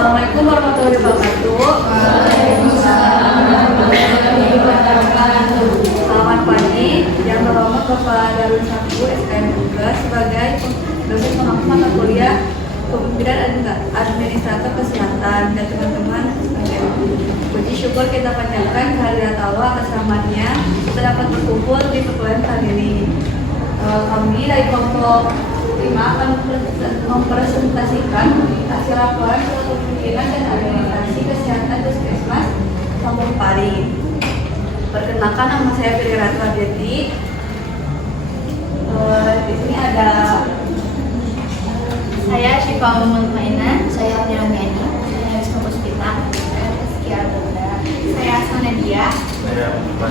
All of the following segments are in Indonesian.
Assalamualaikum warahmatullahi wabarakatuh. Selamat pagi. Yang terhormat Bapak Darul Saku SKM Tugas sebagai dosen pengampu mata kuliah Kepemimpinan Administrator Kesehatan dan teman-teman sekalian. Puji syukur kita panjatkan kehadirat Allah atas rahmatnya kita dapat berkumpul di perkuliahan kali ini. Kami dari kelompok 5 akan mempresentasikan hasil laporan kepemimpinan dan administrasi kesehatan Puskesmas Kampung Pari. Perkenalkan, nama saya Fitri Ratu Adeti. Di sini ada saya Syifa Mutmainah, saya Amira Miani, saya Rizka Puspita, saya Rizky Arda, saya Asma Nadia, saya Radita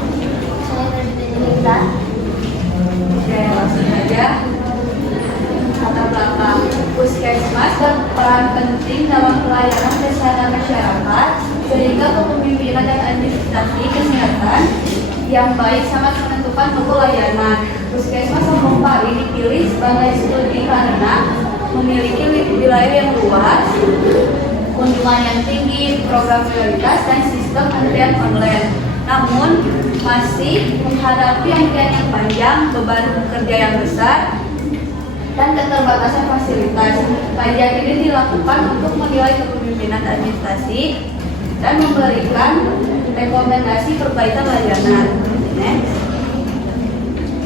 Jelita. Oke, langsung aja. Latar belakang Puskesmas berperan penting dalam pelayanan kesehatan masyarakat, sehingga kepemimpinan dan administrasi kesehatan yang baik sangat menentukan mutu layanan. Puskesmas Kampung Pari dipilih sebagai studi karena memiliki wilayah yang luas, kunjungan yang tinggi, program prioritas, dan sistem antrian online. Namun, masih menghadapi antrian yang panjang, beban kerja yang besar, dan keterbatasan fasilitas. Kajian ini dilakukan untuk menilai kepemimpinan administrasi dan memberikan rekomendasi perbaikan layanan. Next.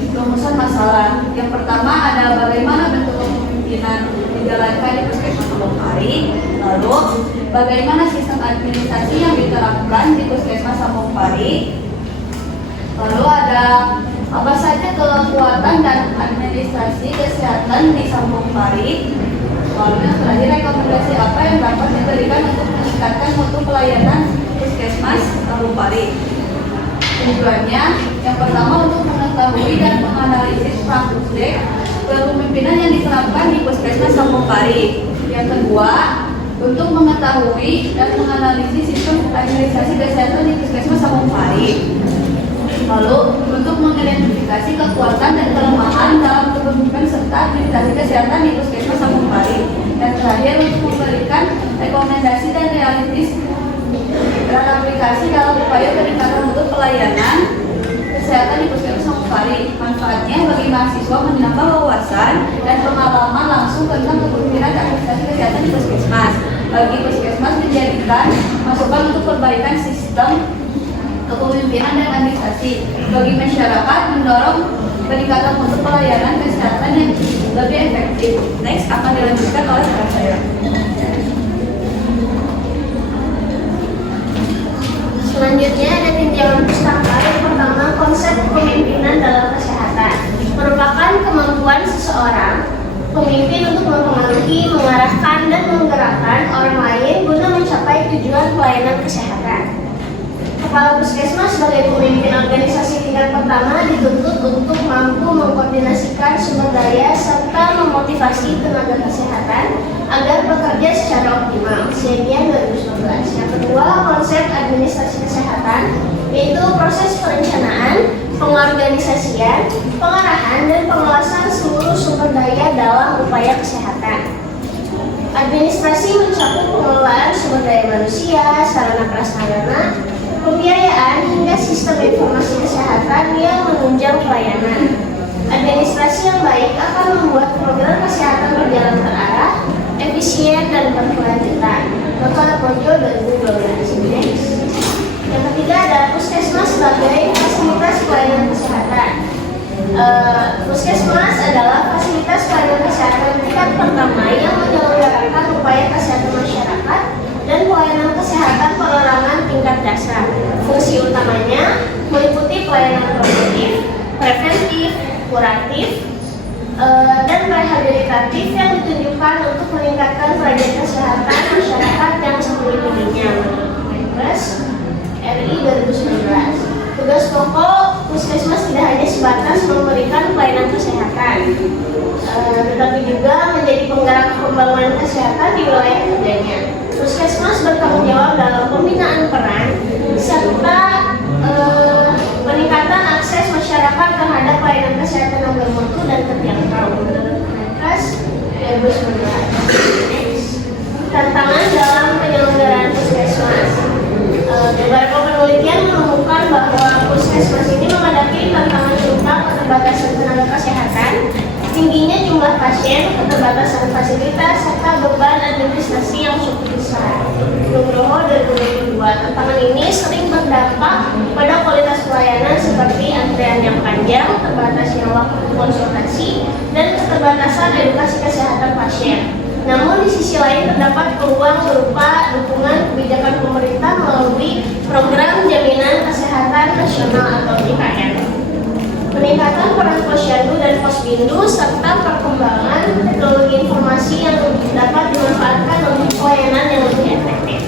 Rumusan masalah. Yang pertama ada bagaimana bentuk kepemimpinan dijalankan di Puskesmas Kampung Pari. Lalu, bagaimana sistem administrasi yang diterapkan di Puskesmas Kampung Pari. Lalu ada apa saja kekuatan dan administrasi kesehatan di Kampung Pari. Lalu yang terakhir, rekomendasi apa yang dapat diberikan untuk meningkatkan mutu pelayanan Puskesmas Kampung Pari. Tujuannya, yang pertama untuk mengetahui dan menganalisis praktek kepemimpinan yang diterapkan di Puskesmas Kampung Pari. Yang kedua, untuk mengetahui dan menganalisis sistem administrasi kesehatan di Puskesmas Kampung Pari. Lalu, untuk mengidentifikasi kekuatan dan kelemahan dalam kepemimpinan serta administrasi kesehatan di Puskesmas Kampung Pari. Dan terakhir, untuk memberikan rekomendasi dan realistis dan aplikasi dalam upaya peningkatan mutu pelayanan kesehatan di Puskesmas Kampung Pari. Manfaatnya bagi mahasiswa menambah wawasan dan pengalaman langsung tentang kepemimpinan dan administrasi kesehatan di Puskesmas. Bagi Puskesmas menjadikan masukan untuk perbaikan sistem kepemimpinan dan administrasi. Bagi masyarakat mendorong peningkatan mutu pelayanan kesehatan yang lebih efektif. Next akan dilanjutkan oleh rekan saya. Selanjutnya ada tinjauan pustaka. Yang pertama, konsep kepemimpinan dalam kesehatan merupakan kemampuan seseorang pemimpin untuk mempengaruhi, mengarahkan, dan menggerakkan orang lain guna mencapai tujuan pelayanan kesehatan. Kepala Puskesmas sebagai pemimpin organisasi tingkat pertama dituntut untuk mampu mengkoordinasikan sumber daya serta memotivasi tenaga kesehatan agar bekerja secara optimal. Sekian 2019. Yang kedua, konsep administrasi kesehatan, yaitu proses perencanaan, pengorganisasian, pengarahan, dan pengawasan seluruh sumber daya dalam upaya kesehatan. Administrasi mencakup pengelolaan sumber daya manusia, sarana prasarana, pembiayaan, hingga sistem informasi kesehatan yang menunjang pelayanan. Administrasi yang baik akan membuat program kesehatan berjalan terarah, efisien, dan berkelanjutan. Bapak Projo 2012. Yang ketiga ada Puskesmas sebagai fasilitas pelayanan kesehatan. Puskesmas adalah fasilitas pelayanan kesehatan tingkat pertama yang menyelenggarakan upaya kesehatan masyarakat dan pelayanan kesehatan perorangan tingkat dasar. Fungsi utamanya meliputi pelayanan preventif, kuratif, dan rehabilitatif yang ditunjukkan untuk meningkatkan pelayanan kesehatan masyarakat yang seluruhnya. Kepres RI 2019. Tugas pokok Puskesmas tidak hanya sebatas memberikan pelayanan kesehatan, tetapi juga menjadi penggerak pembangunan kesehatan di wilayah kerjanya. Puskesmas bertanggung jawab dalam pembinaan peran serta peningkatan akses masyarakat terhadap pelayanan kesehatan yang bermutu dan terjangkau. Kepres 2019. Tantangan dalam penyelenggaraan cukup besar. Nugroho 2022, tantangan ini sering berdampak pada kualitas pelayanan seperti antrian yang panjang, terbatasnya waktu konsultasi, dan keterbatasan edukasi kesehatan pasien. Namun di sisi lain terdapat peluang berupa dukungan kebijakan pemerintah melalui program jaminan kesehatan nasional atau JKN, peningkatan peran posyandu dan posbindu, serta perkembangan teknologi informasi yang dapat dimanfaatkan untuk pelayanan yang lebih efektif.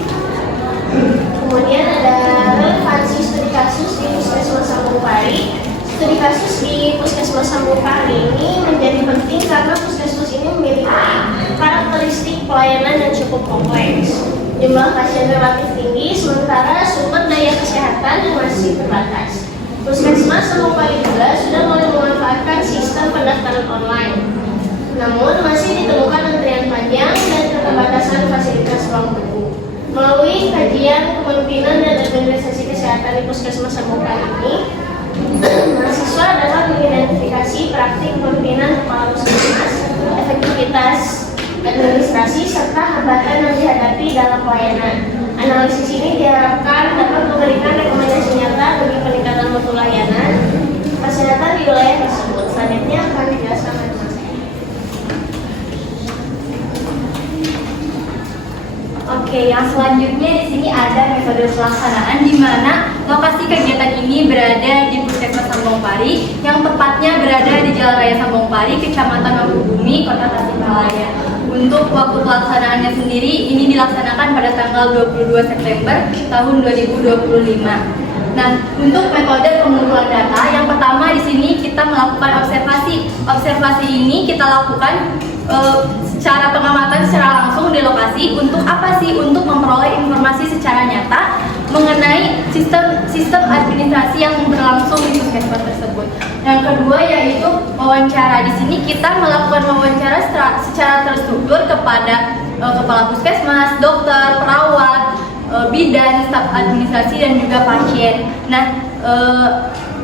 Kemudian ada relevansi studi kasus di Puskesmas Sambung Pari. Studi kasus di Puskesmas Sambung Pari ini menjadi penting karena puskesmas ini memiliki karakteristik pelayanan yang cukup kompleks. Jumlah pasien relatif tinggi, sementara sumber daya kesehatan masih terbatas. Puskesmas Sambung Pari juga sudah mulai memanfaatkan sistem pendaftaran online. Namun masih ditemukan antrian panjang dan keterbatasan fasilitas ruang tunggu. Melalui kajian kepemimpinan dan administrasi kesehatan di Puskesmas Sambung Pari ini, mahasiswa dapat mengidentifikasi praktik kepemimpinan kepala puskesmas, efektivitas administrasi, serta hambatan yang dihadapi dalam pelayanan. Analisis ini diharapkan dapat memberikan rekomendasi nyata bagi peningkatan mutu layanan kesehatan di wilayah tersebut. Selanjutnya akan dijelaskan oleh teman saya. Oke, yang selanjutnya di sini ada metode pelaksanaan di mana lokasi kegiatan ini berada di Puskesmas Sambung Pari, yang tepatnya berada di Jalan Raya Sambung Pari, Kecamatan Mangkubumi, Kota Tasikmalaya. Untuk waktu pelaksanaannya sendiri ini dilaksanakan pada tanggal 22 September tahun 2025. Nah, untuk metode pengumpulan data, yang pertama di sini kita melakukan observasi. Observasi ini kita lakukan secara pengamatan secara langsung di lokasi. Untuk apa sih? Untuk memperoleh informasi secara nyata mengenai sistem administrasi yang berlangsung di puskesmas tersebut. Yang kedua yaitu wawancara. Di sini kita melakukan wawancara secara terstruktur kepada kepala puskesmas, dokter, perawat, bidan, staf administrasi, dan juga pasien. Nah,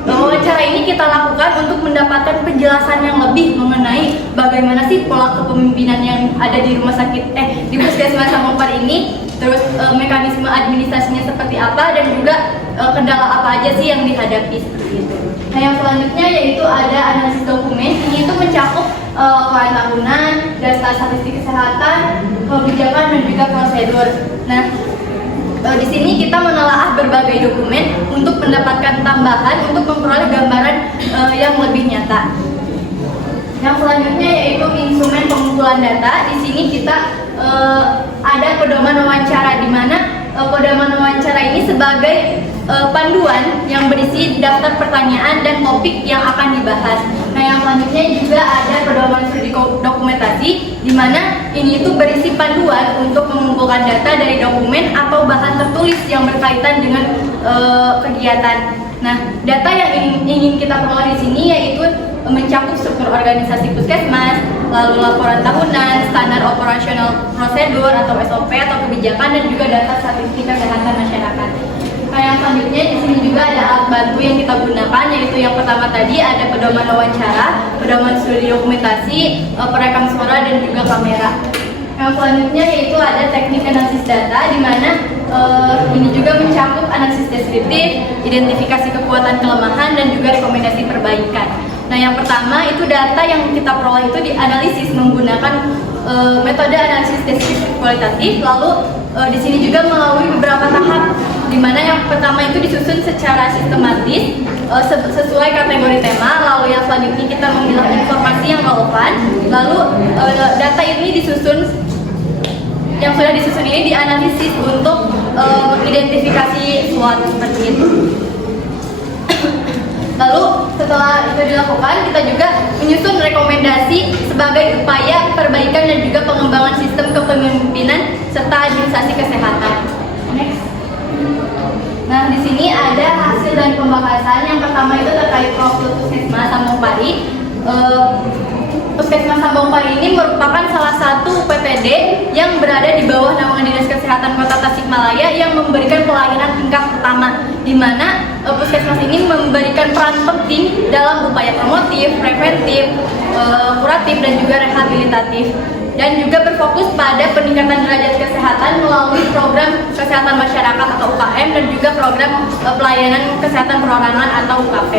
wawancara ini kita lakukan untuk mendapatkan penjelasan yang lebih mengenai bagaimana sih pola kepemimpinan yang ada di rumah sakit di Puskesmas Sambung Pari ini, terus mekanisme administrasinya seperti apa, dan juga kendala apa aja sih yang dihadapi seperti itu. Nah, yang selanjutnya yaitu ada analisis dokumen. Ini itu mencakup laporan tahunan, data statistik kesehatan, kebijakan, dan juga prosedur. Nah, di sini kita menelaah berbagai dokumen untuk mendapatkan tambahan untuk memperoleh gambaran yang lebih nyata. Yang selanjutnya yaitu instrumen pengumpulan data. Di sini kita ada pedoman wawancara, di mana pedoman wawancara ini sebagai panduan yang berisi daftar pertanyaan dan topik yang akan dibahas. Nah, yang selanjutnya juga ada pedoman studi dokumentasi, di mana ini itu berisi panduan untuk mengumpulkan data dari dokumen atau bahan tertulis yang berkaitan dengan kegiatan. Nah, data yang ingin kita peroleh di sini yaitu mencakup struktur organisasi puskesmas, lalu laporan tahunan, standar operasional prosedur atau SOP atau kebijakan, dan juga data statistik kesehatan masyarakat. Nah, yang selanjutnya di sini juga ada alat bantu yang kita gunakan, yaitu yang pertama tadi ada pedoman wawancara, pedoman studi dokumentasi, perekam suara, dan juga kamera. Yang selanjutnya yaitu ada teknik analisis data, di mana ini juga mencakup analisis deskriptif, identifikasi kekuatan kelemahan, dan juga rekomendasi perbaikan. Nah, yang pertama itu data yang kita peroleh itu dianalisis menggunakan metode analisis deskriptif kualitatif. Lalu di sini juga melalui beberapa tahap, di mana yang pertama itu disusun secara sistematis sesuai kategori tema. Lalu yang selanjutnya kita memilah informasi yang relevan. Lalu data ini disusun, yang sudah disusun ini dianalisis untuk identifikasi SWOT seperti itu. Lalu setelah itu dilakukan, kita juga menyusun rekomendasi sebagai upaya perbaikan dan juga pengembangan sistem kepemimpinan serta administrasi kesehatan. Next. Nah, di sini ada hasil dan pembahasan. Yang pertama itu terkait profil Puskesmas Sambung Pari. Puskesmas Sambung Pari ini merupakan salah satu PPD yang berada di bawah naungan Dinas Kesehatan Kota Tasikmalaya yang memberikan pelayanan tingkat pertama, di mana Puskesmas ini memberikan peran penting dalam upaya promotif, preventif, kuratif, dan juga rehabilitatif. dan juga berfokus pada peningkatan derajat kesehatan melalui program kesehatan masyarakat atau UKM dan juga program pelayanan kesehatan perorangan atau UKP.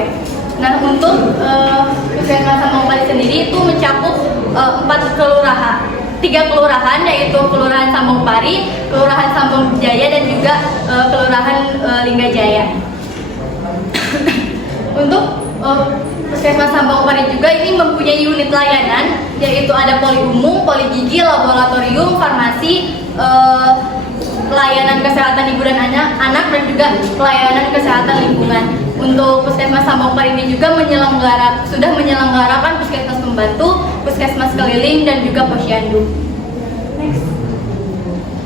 Nah, untuk Puskesmas Sambung Pari sendiri itu mencakup 3 kelurahan, yaitu Kelurahan Sambung Pari, Kelurahan Sambung Jaya, dan juga Kelurahan Linggajaya. Untuk Puskesmas Sambung Pari juga ini mempunyai unit layanan, yaitu ada poli umum, poli gigi, laboratorium, farmasi, pelayanan kesehatan ibu dan anak, dan juga pelayanan kesehatan lingkungan. Untuk Puskesmas Sambung Pari ini juga sudah menyelenggarakan puskesmas pembantu, puskesmas keliling, dan juga posyandu. Next.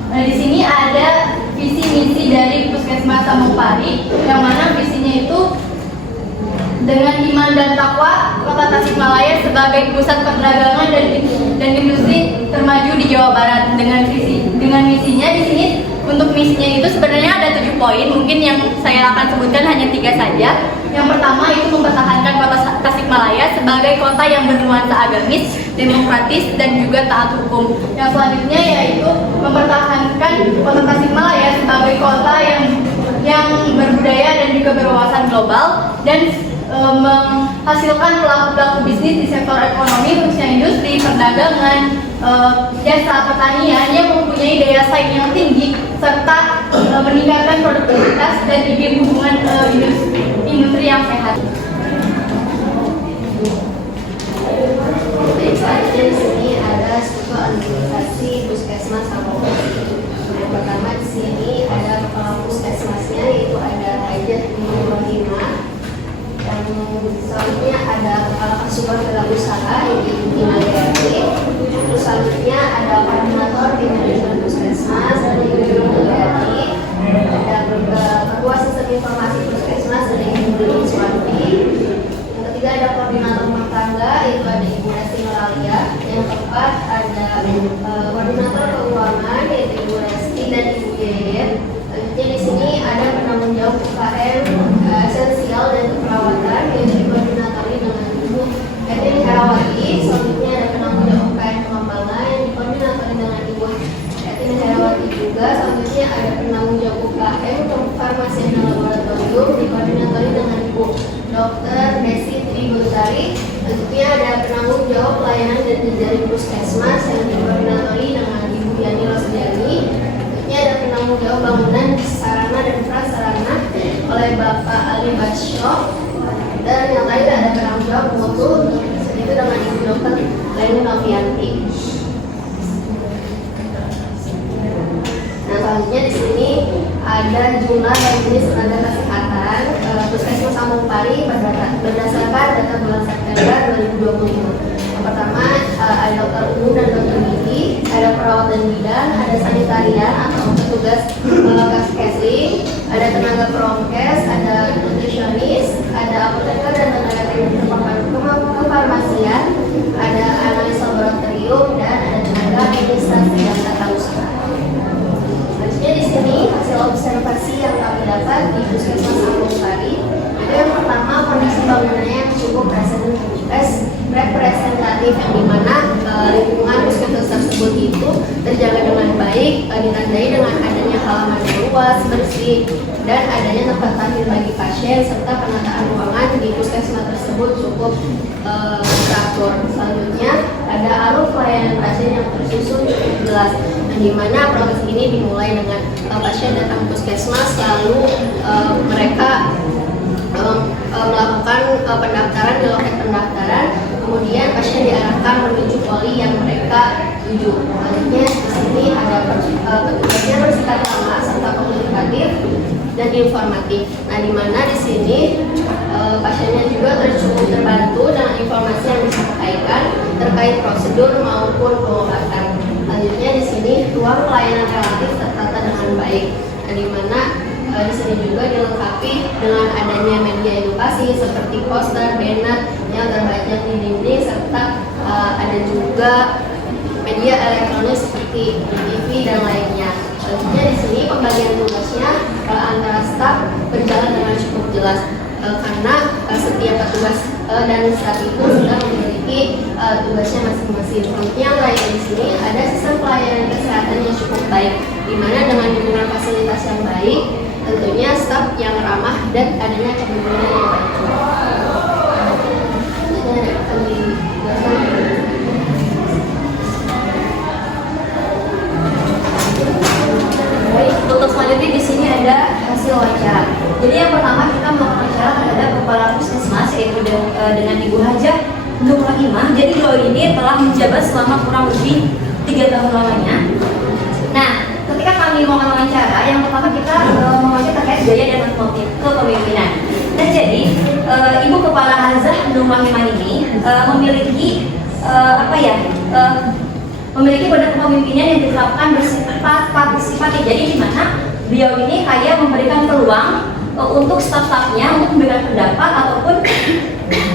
Nah, di sini ada visi misi dari Puskesmas Sambung Pari, yang mana visinya itu dengan iman dan takwa Kota Tasikmalaya sebagai pusat perdagangan dan industri termaju di Jawa Barat. Dengan misinya di sini, untuk misinya itu sebenarnya ada 7 poin, mungkin yang saya akan sebutkan hanya 3 saja. Yang pertama itu mempertahankan Kota Tasikmalaya sebagai kota yang bernuansa agamis, demokratis, dan juga taat hukum. Yang selanjutnya yaitu mempertahankan Kota Tasikmalaya sebagai kota yang berbudaya dan juga berwawasan global, dan menghasilkan pelaku-pelaku bisnis di sektor ekonomi, khususnya industri, perdagangan, jasa pertanian yang mempunyai daya saing yang tinggi, serta meningkatkan produktivitas dan iklim hubungan industri yang sehat. Baik, selanjutnya di sini ada struktur administrasi Puskesmas Sambung Pari. Yang pertama di sini ada kepala puskesmasnya, yaitu ada Hajah Ibu. Yang selanjutnya ada kepala kasuban bela usaha, yaitu Ibu Nagari. Terus selanjutnya ada koordinator di manajemen puskesmas, ada Ibu Nagari. Ada ketua sistem informasi puskesmas, ada Ibu Suwanti. Yang ketiga ada koordinator rumah tangga, yaitu ada Ibu Resti Noralia. Yang keempat ada koordinator keuangan, yaitu Ibu Resti dan Ibu Yayet. Selanjutnya di sini ada penanggung jawab UKM esensial dan keperawatan, yaitu dikoordinatori dengan Ibu Edwin Herawati. Selanjutnya ada penanggung jawab UKM pengembangan yang dikoordinatori dengan Ibu Edwin Herawati juga. Selanjutnya ada penanggung jawab UKM farmasi dan laboratorium dikoordinatori dengan Ibu Dr. Desi Tributari. Selanjutnya ada penanggung jawab pelayanan dan jejaring puskesmas yang dikoordinatori dengan Ibu Yani Rosdiani. Selanjutnya ada penanggung jawab bangunan, sarana dan prasarana oleh Bapak Ali Basyo. Dan yang lain ada penanggung jawab mutu, itu dengan Ibu Dr. Leni Novianti. Nah, selanjutnya di sini ada jumlah dan jenis tenaga kesehatan Puskesmas Sambung Pari berdasarkan data bulan September 2020. Yang pertama ada dokter umum dan dokter gigi, ada perawat dan bidan, ada sanitarian atau petugas caskesling, ada tenaga prokes, ada nutrisionis, ada apoteker dan tenaga teknik kefarmasian, ada analis laboratorium, dan ada tenaga administrasi dan tata usaha. Selanjutnya di sini hasil observasi yang kami dapat di Puskesmas Sambung Pari. Itu yang pertama, kondisi bangunannya yang cukup representatif, yang dimana lingkungan puskesmas tersebut itu terjaga dengan baik, ditandai dengan adanya halaman yang luas, bersih, dan adanya tempat tampil bagi pasien, serta penataan ruangan di puskesmas tersebut cukup teratur. Selanjutnya ada alur pelayanan pasien yang tersusun cukup jelas, di mana proses ini dimulai dengan pasien datang puskesmas, lalu mereka melakukan pendaftaran di loket pendaftaran, kemudian pasien diarahkan menuju poli yang mereka tuju. Selanjutnya di sini ada petugasnya bersifat lama serta komunikatif dan informatif. Nah, di mana di sini pasiennya juga cukup terbantu dengan informasi yang disampaikan terkait prosedur maupun pengobatan. Selanjutnya di sini ruang pelayanan relatif tertata dengan baik. Nah, di mana di sini juga dilengkapi dengan adanya media edukasi seperti poster, banner yang terpajang di dinding, serta ada juga media elektronik seperti TV dan lainnya. Selanjutnya di sini pembagian tugasnya antara staf berjalan dengan cukup jelas. karena setiap petugas dan staf itu sudah memiliki tugasnya masing-masing. Contohnya lain di sini ada sistem pelayanan kesehatan yang cukup baik, di mana dengan dukungan fasilitas yang baik, tentunya staf yang ramah dan adanya kepemimpinan yang baik. Baik, untuk selanjutnya di sini ada hasil wawancara. Jadi yang pertama kita melakukan wawancara terhadap kepala puskesmas yaitu dengan Ibu Hajah Nur Rahimah. Jadi beliau ini telah menjabat selama kurang lebih 3 tahun lamanya. Nah, ketika kami melakukan wawancara, yang pertama kita mewawancara terkait gaya dan motif kepemimpinan. Nah, jadi Ibu Kepala Hajah Nur Rahimah ini memiliki memiliki wadah kepemimpinan yang diterapkan bersifat partisipatif. Jadi di mana beliau ini kayak memberikan peluang untuk staf-stafnya untuk memberikan pendapat ataupun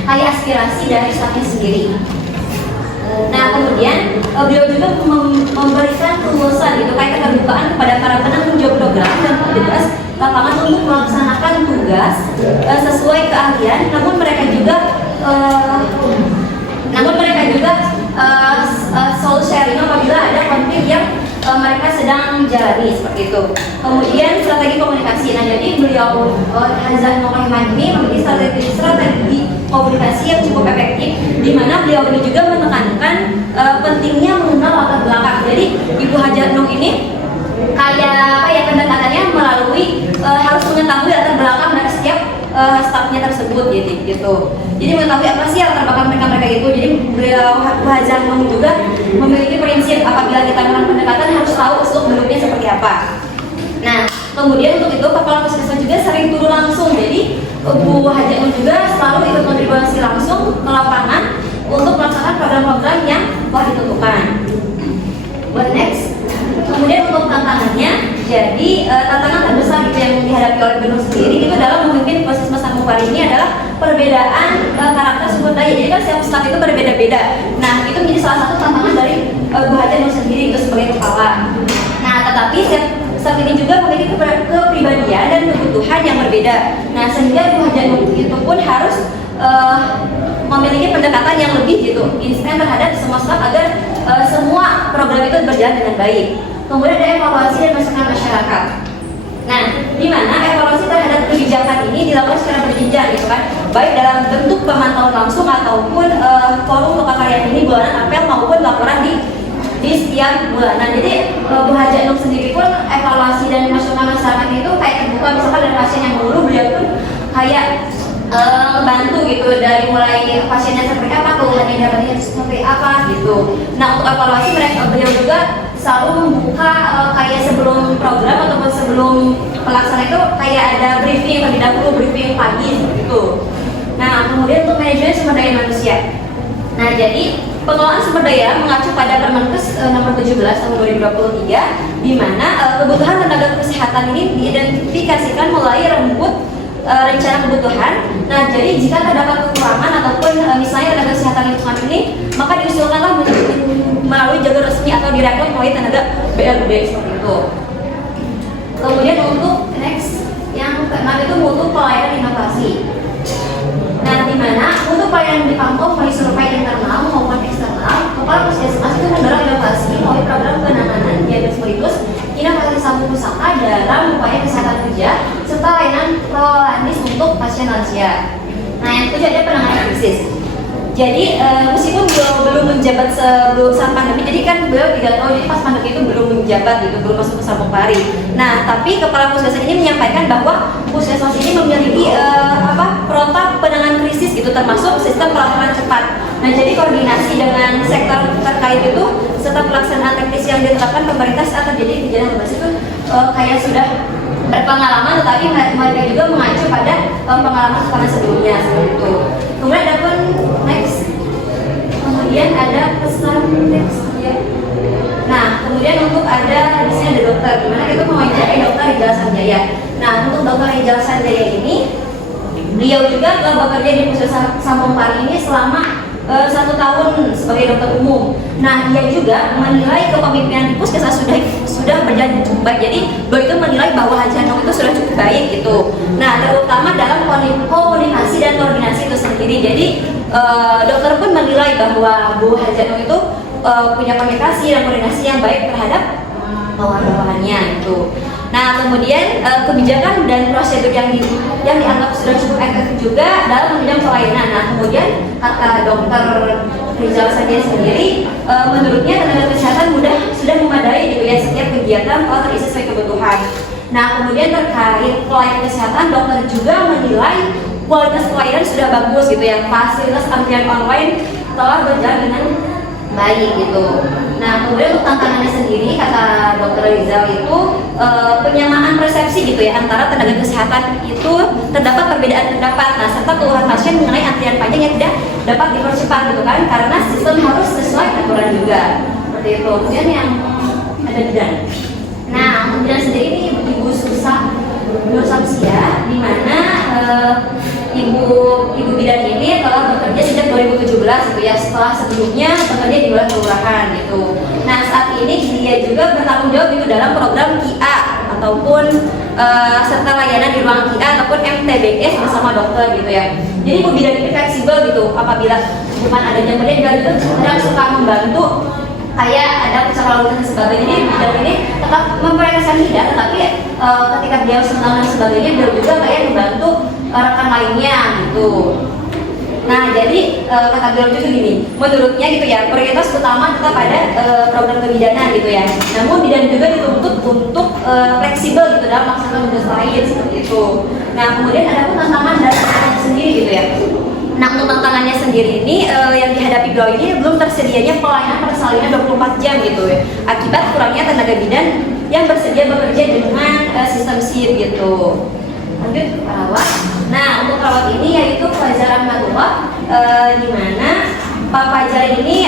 kayak aspirasi dari stafnya sendiri. Nah, kemudian beliau juga memberikan kelulusan gitu kayak keterbukaan kepada para penanggung jawab program dan petugas lapangan untuk melaksanakan tugas sesuai keahlian. Namun mereka juga selalu sharing apabila ada konflik yang mereka sedang jalani seperti itu. Kemudian strategi komunikasi. Nah, jadi beliau Hajah Nur Rahimah ini memiliki strategi komunikasi yang cukup efektif, di mana beliau ini juga menekankan pentingnya mengenal latar belakang. Jadi Ibu Hajah Nur ini kayak pendekatannya melalui harus mengetahui latar belakang dari setiap stafnya tersebut gitu. Jadi mengetahui apa sih latar belakang mereka itu. Jadi beliau Hajah Nur juga memiliki prinsip apabila kita melakukan pendekatan harus tahu seluk beluknya seperti apa. Nah, kemudian untuk itu kepala puskesmas juga sering turun langsung. Jadi Bu Hajah Nur juga selalu ikut kontribusi langsung ke lapangan untuk melaksanakan program-program yang telah ditentukan. Next. Kemudian untuk tantangannya, jadi tantangan terbesar yang dihadapi oleh Benur sendiri itu adalah memimpin puskesmas Sambung Pari ini adalah perbedaan karakter sumber daya. Jadi kan setiap staf itu berbeda-beda. Nah, itu menjadi salah satu tantangan dari Bu Hajah Nur sendiri itu sebagai kepala. Nah, tetapi staf ini juga memiliki kepribadian dan kebutuhan yang berbeda. Nah, sehingga Bu Hajah Nur itu pun harus memiliki pendekatan yang lebih gitu, instan terhadap semua staf agar semua program itu berjalan dengan baik. Kemudian ada evaluasi dan masukan masyarakat. Nah, di mana evaluasi terhadap kebijakan ini dilakukan secara berjenjang gitu kan, baik dalam bentuk pemantauan langsung ataupun forum lokakaryan ini bulanan apel maupun laporan di setiap bulan. Nah, jadi Bu Hajah Nur sendiri pun evaluasi dan masukan masyarakat itu kayak terbuka, misalkan dari pasien yang dulu beliau pun kayak bantu gitu dari mulai pasiennya seperti apa, keluhan yang dapatnya seperti apa gitu. Nah, untuk evaluasi beliau juga selalu membuka kayak sebelum program ataupun sebelum pelaksanaan itu kayak ada briefing terlebih dahulu, briefing pagi seperti itu. Nah, kemudian untuk manajemen sumber daya manusia. Nah, jadi pengelolaan sumber daya mengacu pada Permenkes nomor 17 tahun 2023, di mana kebutuhan tenaga kesehatan ini diidentifikasikan melalui rembuk rencana kebutuhan. Nah, jadi jika terdapat kekurangan ataupun misalnya tenaga kesehatan lingkungan ini, maka diusulkanlah melalui jalur resmi atau direkrut melalui tenaga BLUD seperti itu. Kemudian untuk next yang keenam itu mutu pelayanan inovasi. Nah, di mana untuk pelayanan dipantau melalui survei internal maupun eksternal, kepala puskesmas itu mendorong inovasi melalui program penanganan diabetes mellitus, inovasi sambung pusaka dalam upaya kesehatan kerja serta layanan prolanis untuk pasien lansia. Nah, yang ketujuh ada penanganan krisis. Jadi meskipun beliau belum menjabat sebelum saat pandemi, jadi kan beliau 3 tahun, jadi pas pandemi itu belum menjabat gitu, belum masuk ke Sambung Pari. Nah, tapi kepala puskesmas ini menyampaikan bahwa puskesmas ini memiliki protap penanganan krisis gitu, termasuk sistem pelaporan cepat. Nah, jadi koordinasi dengan sektor terkait itu serta pelaksanaan teknis yang ditetapkan pemerintah saat terjadi kejadian berbasis itu kayak sudah berpengalaman, tetapi mereka juga mengacu pada pengalaman sebelumnya seperti itu. Kemudian ada pun next, kemudian ada pesan next ya. Nah, kemudian untuk ada di sini ada dokter, dimana kita mewawancarai dokter Rijal Sanjaya. Nah, untuk dokter Rijal Sanjaya ini, beliau juga bekerja di Puskesmas Sambung Pari ini selama 1 tahun sebagai dokter umum. Nah, dia juga menilai kepemimpinan di puskesmas sudah berjalan cukup baik. Jadi beliau itu menilai bahwa Hajah Nur itu sudah cukup cukup baik gitu. Nah, terutama dalam komunikasi dan koordinasi itu sendiri. Jadi dokter pun menilai bahwa Bu Hajano itu punya komunikasi dan koordinasi yang baik terhadap bawahannya itu. Nah, kemudian kebijakan dan prosedur yang dianggap sudah cukup efektif juga dalam bidang pelayanan. Nah, kemudian kata dokter Rizal Sandia sendiri, menurutnya tenaga kesehatan sudah memadai gitu ya, setiap kegiatan telah terisi sesuai kebutuhan. Nah, kemudian terkait pelayanan kesehatan, dokter juga menilai kualitas pelayanan sudah bagus gitu ya, fasilitas antrian online telah berjalan dengan baik gitu. Nah, kemudian untuk tantangannya sendiri, kata Dr. Rizal itu penyamaan persepsi gitu ya antara tenaga kesehatan itu terdapat perbedaan pendapat. Nah, serta keluhan pasien mengenai antrian panjang yang tidak dapat dipercepat gitu kan, karena sistem harus sesuai aturan juga. Seperti itu. Kemudian yang ada bidan. Nah, kemudian sendiri ini Ibu Nur Samsia, di mana Ibu bidan ini telah bekerja sejak 2017 gitu ya, setelah sebelumnya bekerja di wilayah kelurahan gitu. Nah, saat ini dia juga bertanggung jawab itu dalam program KIA ataupun serta layanan di ruang KIA ataupun MTBS bersama dokter gitu ya. Jadi Ibu bidan ini fleksibel gitu, apabila bukan adanya pendidikan itu sedang suka membantu kayak ada kecerdasan dan sebagainya. Jadi bidan ini tetap memprioritaskan bidan, tetapi ketika dia senang dan sebagainya, dia juga kayak membantu rekan lainnya gitu. Nah, jadi kata beliau juga gini, menurutnya gitu ya, prioritas utama tetap pada program kebidanan gitu ya. Namun bidan juga dituntut untuk fleksibel gitu dalam melaksanakan tugas lain seperti itu. Nah, kemudian ada pun tantangan dari sendiri gitu ya. Nah, untuk tantangannya sendiri ini yang dihadapi beliau ini belum tersedianya pelayanan persalinan 24 jam gitu ya, akibat kurangnya tenaga bidan yang bersedia bekerja dengan sistem shift gitu. Lanjut ke perawat. Nah, untuk perawat ini yaitu Fajar Rahmatullah, di mana Pak Fajar ini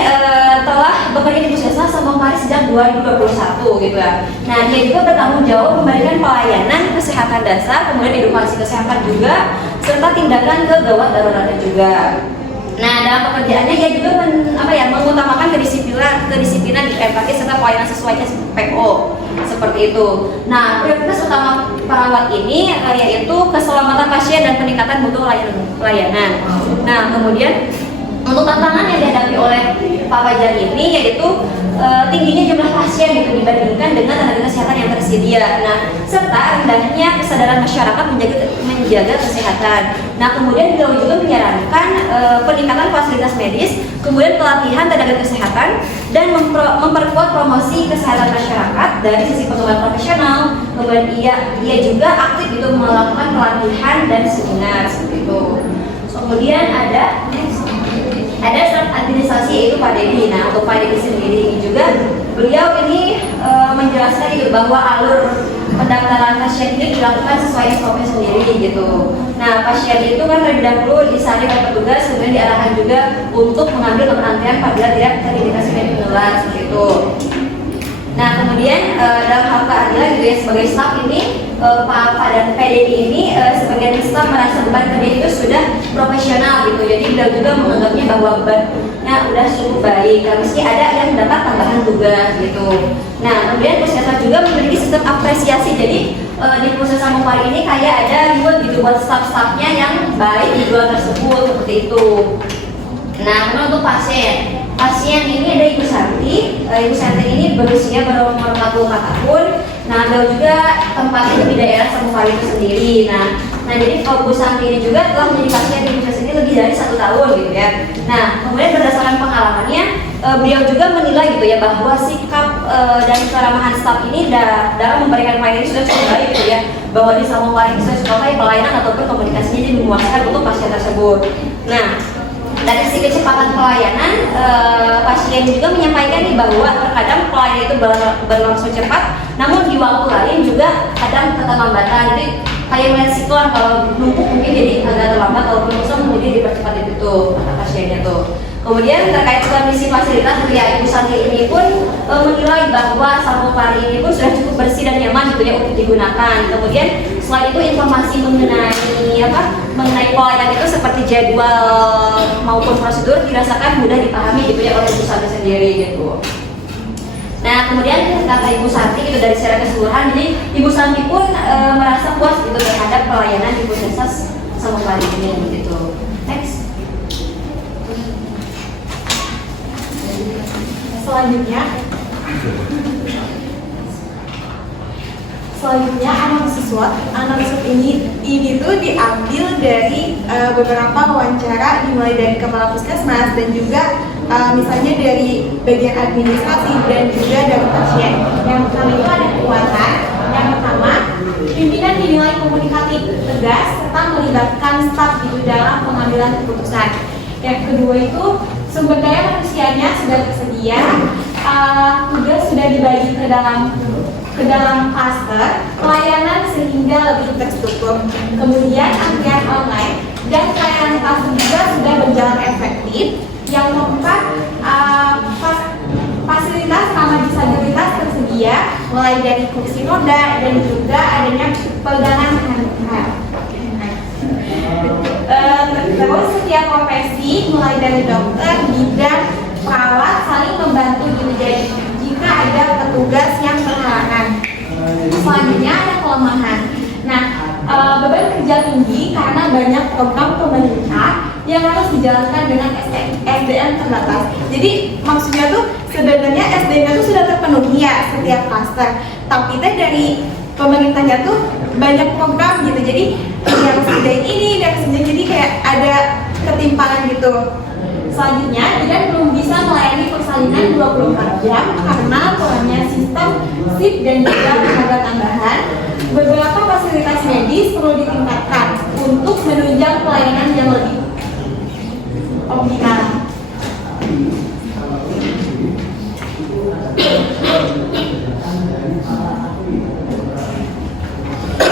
telah bekerja di Puskesmas Sambong Pari sejak 2021 gitu ya. Nah, dia juga bertanggung jawab memberikan pelayanan kesehatan dasar, kemudian edukasi kesehatan juga, serta tindakan kegawat daruratnya juga. Nah, dalam pekerjaannya ia juga mengutamakan kedisiplinan di empati serta pelayanan sesuai SPO seperti itu. Nah, prioritas utama perawat ini yaitu keselamatan pasien dan peningkatan mutu pelayanan. Nah, kemudian untuk tantangan yang dihadapi oleh Pak Fajar ini yaitu tingginya jumlah pasien gitu dibandingkan dengan tenaga kesehatan yang tersedia. Nah, serta rendahnya kesadaran masyarakat menjaga kesehatan. Nah, kemudian beliau juga menyarankan peningkatan fasilitas medis, kemudian pelatihan tenaga kesehatan, dan memperkuat promosi kesehatan masyarakat dari sisi pengembangan profesional. Kemudian ia juga aktif itu melakukan pelatihan dan seminar seperti itu. Kemudian ada staf administrasi yaitu Pak Dedi. Nah, untuk Pak Dedi sendiri ini juga beliau ini menjelaskan itu bahwa alur pendaftaran pasien ini dilakukan sesuai SOP sendiri gitu. Nah, pasien itu kan terlebih dahulu disaring oleh petugas, kemudian diarahkan juga untuk mengambil nomor antrian apabila tidak terindikasi medis menular seperti itu. Nah, kemudian dalam hal keadilan gitu ya, sebagai staf ini Pak dan PDD ini sebagian staf merasa beban kerja itu sudah profesional gitu. Jadi beliau juga menganggapnya bahwa bebannya udah cukup baik, meski ada yang mendapat tambahan tugas gitu. Nah, kemudian Puskesmas juga memiliki sistem apresiasi. Jadi di Puskesmas Sambong Pari ini kayak ada reward gitu buat staf-stafnya yang baik di bulan tersebut seperti itu. Nah, kemudian untuk pasien ini ada Ibu Santi. Ibu Santi ini berusia berumur 44 tahun. Nah, beliau juga tempatnya di daerah Sambong Pari itu sendiri. Nah, jadi kalau Bu Santi ini juga telah menjadi pasien di Puskesmas ini lebih dari 1 tahun gitu ya. Nah, kemudian berdasarkan pengalamannya, beliau juga menilai gitu ya bahwa sikap dan keramahan staf ini dalam memberikan pelayanan sudah cukup baik gitu ya. Bahwa di Sambong Pari itu sudah pelayanan ataupun komunikasinya jadi memuaskan untuk pasien tersebut. Nah, dari sisi kecepatan pelayanan, pasien juga menyampaikan nih bahwa terkadang pelayanan itu berlangsung cepat, namun di waktu lain juga kadang keterlambatan. Jadi kayak melihat siklan kalau numpuk mungkin jadi agak terlambat, ataupun kosong mungkin dipercepat itu kata pasiennya tuh. Kemudian terkait kondisi fasilitas gitu ya, Ibu Santi ini pun menilai bahwa Sambong Pari ini pun sudah cukup bersih dan nyaman gitu ya untuk digunakan. Kemudian selain itu informasi mengenai pelayanan itu seperti jadwal maupun prosedur dirasakan mudah dipahami gitu ya oleh Ibu Santi sendiri gitu. Nah, Nah, kemudian kata Ibu Santi itu dari secara keseluruhan, jadi Ibu Santi pun merasa puas gitu terhadap pelayanan di Puskesmas Samopari ini gitu. Next. Selanjutnya analisis ini tuh diambil dari beberapa wawancara dimulai dari kepala puskesmas dan juga misalnya dari bagian administrasi dan juga dari pasien. Yang pertama itu ada kekuatan. Yang pertama, pimpinan dinilai komunikatif, tegas serta melibatkan staf di dalam pengambilan keputusan. Yang kedua itu sumber daya manusianya sudah tersedia, tugas sudah dibagi ke dalam klaster, pelayanan sehingga lebih terstruktur. Kemudian antrian online dan pelayanan klaster juga sudah berjalan efektif. Yang keempat, fasilitas ramah disabilitas tersedia, mulai dari kursi roda dan juga adanya pegangan handheld. Terus setiap profesi mulai dari dokter, bidan, perawat saling membantu jika ada petugas yang berhalangan. Selanjutnya ada kelemahan. Nah, beban kerja tinggi karena banyak program pemerintah yang harus dijalankan dengan SDM terbatas. Jadi maksudnya tuh sebenarnya SDM itu sudah terpenuhi ya setiap klaster, tapi dari pemerintahnya tuh banyak program gitu. Jadi yang kerjain ini dan kerjain, jadi kayak ada ketimpangan gitu. Selanjutnya, bidan belum bisa melayani persalinan 24 jam karena kurangnya sistem SIP dan juga tenaga tambahan. Beberapa fasilitas medis perlu ditingkatkan untuk menunjang pelayanan yang lebih optimal.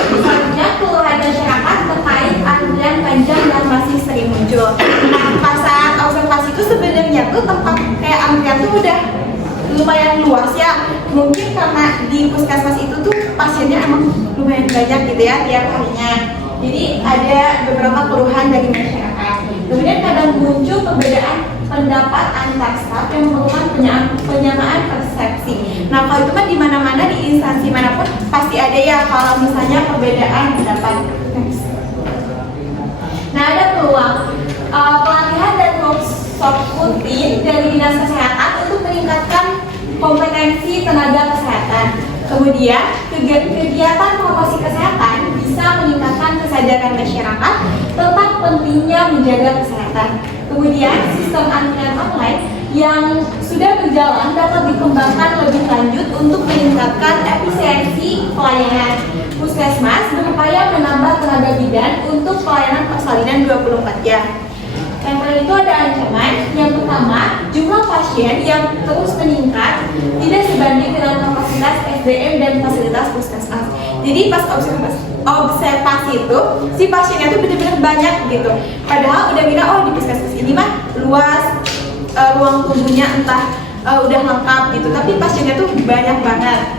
Selanjutnya, keluhan masyarakat terkait antrian panjang yang masih sering muncul. Nah, pas saat observasi itu sebenarnya tuh tempat kayak antrian tuh udah lumayan luas ya. Mungkin karena di puskesmas itu tuh pasiennya emang lumayan banyak gitu ya tiap harinya. Jadi ada beberapa keluhan dari masyarakat. Kemudian kadang muncul perbedaan pendapat antar staf yang memerlukan penyamaan persepsi. Nah, kalau itu kan di mana-mana di instansi manapun pasti ada ya kalau misalnya perbedaan pendapat. Nah, ada peluang pelatihan dan workshop rutin dari Dinas Kesehatan untuk meningkatkan kompetensi tenaga kesehatan. Kemudian, kegiatan promosi kesehatan bisa meningkatkan kesadaran masyarakat tentang pentingnya menjaga kesehatan. Kemudian, sistem antrian online yang sudah berjalan dapat dikembangkan lebih lanjut untuk meningkatkan efisiensi pelayanan. Puskesmas berupaya menambah tenaga bidan untuk pelayanan persalinan 24 jam. Yang kedua itu ada ancaman. Yang pertama, jumlah pasien yang terus meningkat tidak sebanding dengan kapasitas SDM dan fasilitas puskesmas. Jadi pas observasi itu, si pasiennya tuh benar-benar banyak gitu. Padahal udah bilang, oh di puskesmas ini mah luas, ruang tunggunya entah udah lengkap gitu. Tapi pasiennya tuh banyak banget.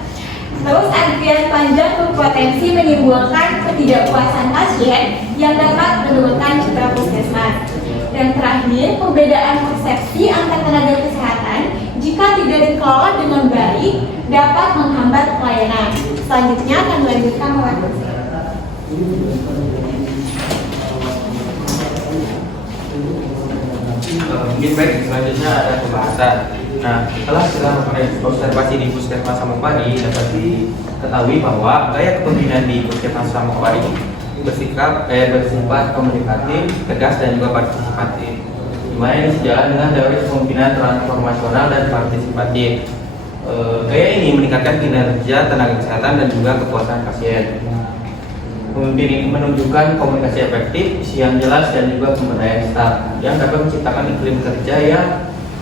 Terus antrian panjang berpotensi menimbulkan ketidakpuasan pasien yang dapat menurunkan citra puskesmas. Dan terakhir, perbedaan persepsi antar tenaga kesehatan jika tidak dikelola dengan baik dapat menghambat pelayanan. Selanjutnya akan dilanjutkan oleh mungkin baik, selanjutnya ada pembahasan. Nah, setelah observasi di Puskesmas Samopari dapat diketahui bahwa gaya kepemimpinan di Puskesmas Samopari bersifat komunikatif, tegas dan juga partisipatif. Dimana ini sejalan dengan teori kepemimpinan transformasional dan partisipatif. Gaya ini meningkatkan kinerja tenaga kesehatan dan juga kepuasan pasien. Pemimpin ini menunjukkan komunikasi efektif, visi yang jelas dan juga pemberdayaan staf yang dapat menciptakan iklim kerja yang